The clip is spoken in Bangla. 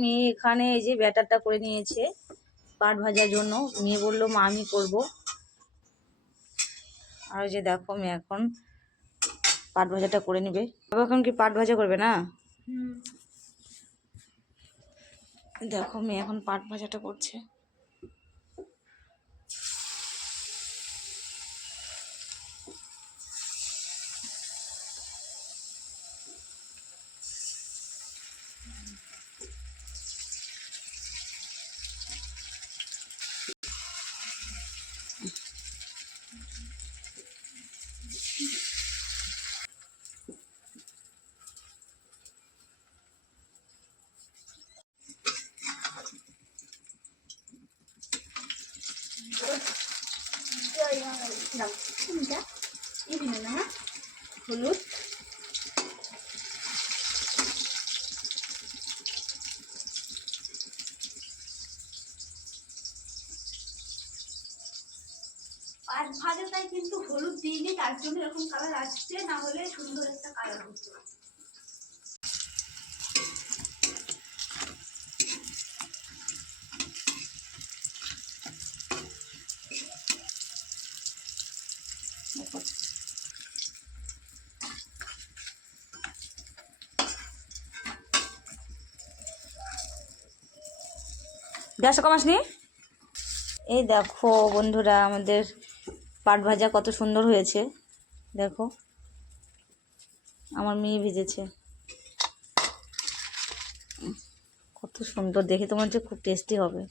মেয়ে এখানে এই যে ব্যাটারটা করে নিয়েছে পাট ভাজার জন্য। মেয়ে বললো মা আমি করবো। আর ওই যে দেখো মেয়ে এখন পাট ভাজাটা করে নেবে। বাবা এখন কি পাট ভাজা করবে না? দেখো মেয়ে এখন পাট ভাজাটা করছে। হলুদ পাট ভাজাটাই কিন্তু হলুদ দিইনি, তার জন্য এরকম কালার আসছে, না হলে সুন্দর একটা কালার হতো। গ্যাসটা কমাসনি। এই দেখো বন্ধুরা আমাদের পাট ভাজা কত সুন্দর হয়েছে। দেখো আমার মেয়ে ভেজেছে, কত সুন্দর দেখে, তোমার যে খুব টেস্টি হবে।